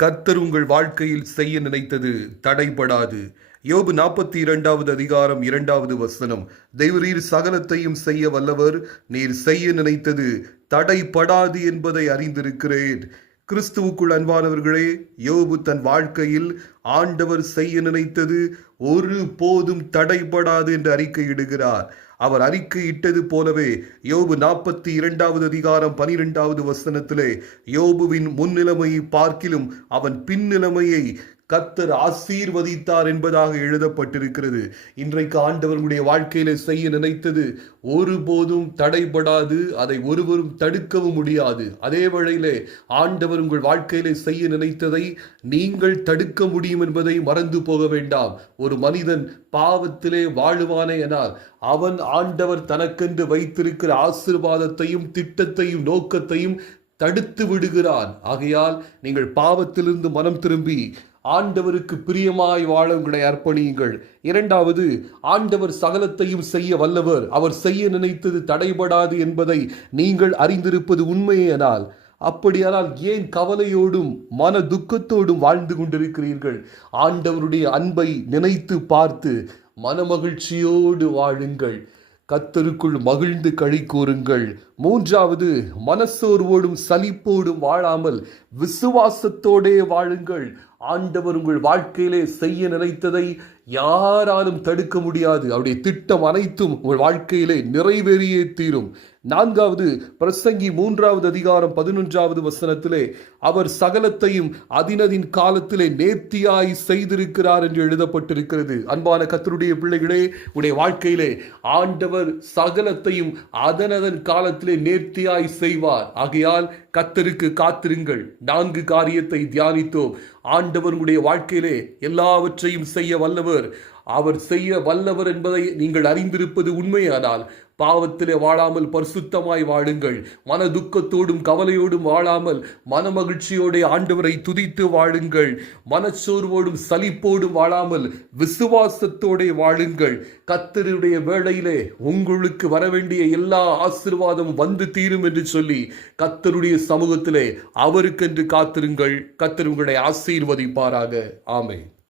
கர்த்தர் உங்கள் வாழ்க்கையில் செய்ய நினைத்தது தடைபடாது. யோபு 42வது அதிகாரம் 2வது வசனம். தேவரீர் சகலத்தையும் செய்ய வல்லவர், நீர் செய்ய நினைத்தது தடைபடாது என்பதை அறிந்திருக்கிறேன். கிறிஸ்துவுக்குள் அன்பானவர்களே, யோபு தன் வாழ்க்கையில் ஆண்டவர் செய்ய நினைத்தது ஒரு போதும் தடைபடாது என்று அறிக்கையிடுகிறார். அவர் அறிக்கையிட்டது போலவே யோபு 42வது அதிகாரம் 12வது வசனத்திலே யோபுவின் முன்னிலைமையை பார்க்கிலும் அவன் பின்னிலைமையை கர்த்தர் ஆசீர்வதித்தார் என்பதாக எழுதப்பட்டிருக்கிறது. இன்றைக்கு ஆண்டவர்களுடைய வாழ்க்கையில செய்ய நினைத்தது ஒருபோதும் தடைபடாது, அதை ஒருவரும் தடுக்கவும் முடியாது. அதே வேளையிலே ஆண்டவர் உங்கள் வாழ்க்கையில செய்ய நினைத்ததை நீங்கள் தடுக்க முடியும் என்பதை மறந்து போக வேண்டாம். ஒரு மனிதன் பாவத்திலே வாழுவானே எனால் அவன் ஆண்டவர் தனக்கென்று வைத்திருக்கிற ஆசீர்வாதத்தையும் திட்டத்தையும் நோக்கத்தையும் தடுத்து விடுகிறான். ஆகையால் நீங்கள் பாவத்திலிருந்து மனம் திரும்பி ஆண்டவருக்கு பிரியமாய் வாழ உங்களை அர்ப்பணியுங்கள். இரண்டாவது, ஆண்டவர் சகலத்தையும் செய்ய வல்லவர், அவர் செய்ய நினைத்தது தடைபடாது என்பதை நீங்கள் அறிந்திருப்பது உண்மையானால், அப்படியானால் ஏன் கவலையோடும் மன துக்கத்தோடும் வாழ்ந்து கொண்டிருக்கிறீர்கள்? ஆண்டவருடைய அன்பை நினைத்து பார்த்து மனமகிழ்ச்சியோடு வாழுங்கள். கர்த்தருக்குள் மகிழ்ந்து களி கூறுங்கள். மூன்றாவது, மனசோர்வோடும் சலிப்போடும் வாழாமல் விசுவாசத்தோடே வாழுங்கள். ஆண்டவர் உங்கள் வாழ்க்கையிலே செய்ய நினைத்ததை யாராலும் தடுக்க முடியாது. அவருடைய திட்டம் அனைத்தும் உங்கள் வாழ்க்கையிலே நிறைவேறியே தீரும். நான்காவது, பிரசங்கி 3வது அதிகாரம் 11வது வசனத்திலே அவர் சகலத்தையும் அதினதின் காலத்திலே நேர்த்தியாய் செய்திருக்கிறார் என்று எழுதப்பட்டிருக்கிறது. அன்பான கர்த்தருடைய பிள்ளைகளே, உடைய வாழ்க்கையிலே ஆண்டவர் சகலத்தையும் அதனதன் காலத்திலே நேர்த்தியாய் செய்வார். ஆகையால் கர்த்தருக்கு காத்திருங்கள். 4 காரியத்தை தியானித்தோம். ஆண்டவர் உடைய வாழ்க்கையிலே எல்லாவற்றையும் செய்ய வல்லவர். அவர் செய்ய வல்லவர் என்பதை நீங்கள் அறிந்திருப்பது உண்மையானால் பாவத்திலே வாழாமல் பரிசுத்தமாய் வாழுங்கள். மன துக்கத்தோடும் கவலையோடும் வாழாமல் மனமகிழ்ச்சியோட ஆண்டவரை துதித்து வாழுங்கள். மனச்சோர்வோடும் சலிப்போடும் வாழாமல் விசுவாசத்தோட வாழுங்கள். கர்த்தருடைய வேளையிலே உங்களுக்கு வரவேண்டிய எல்லா ஆசீர்வாதம் வந்து தீரும் என்று சொல்லி கர்த்தருடைய சமூகத்திலே அவருக்கென்று காத்திருங்கள். கர்த்தர் உங்களை ஆசீர்வதிப்பாராக. ஆமென்.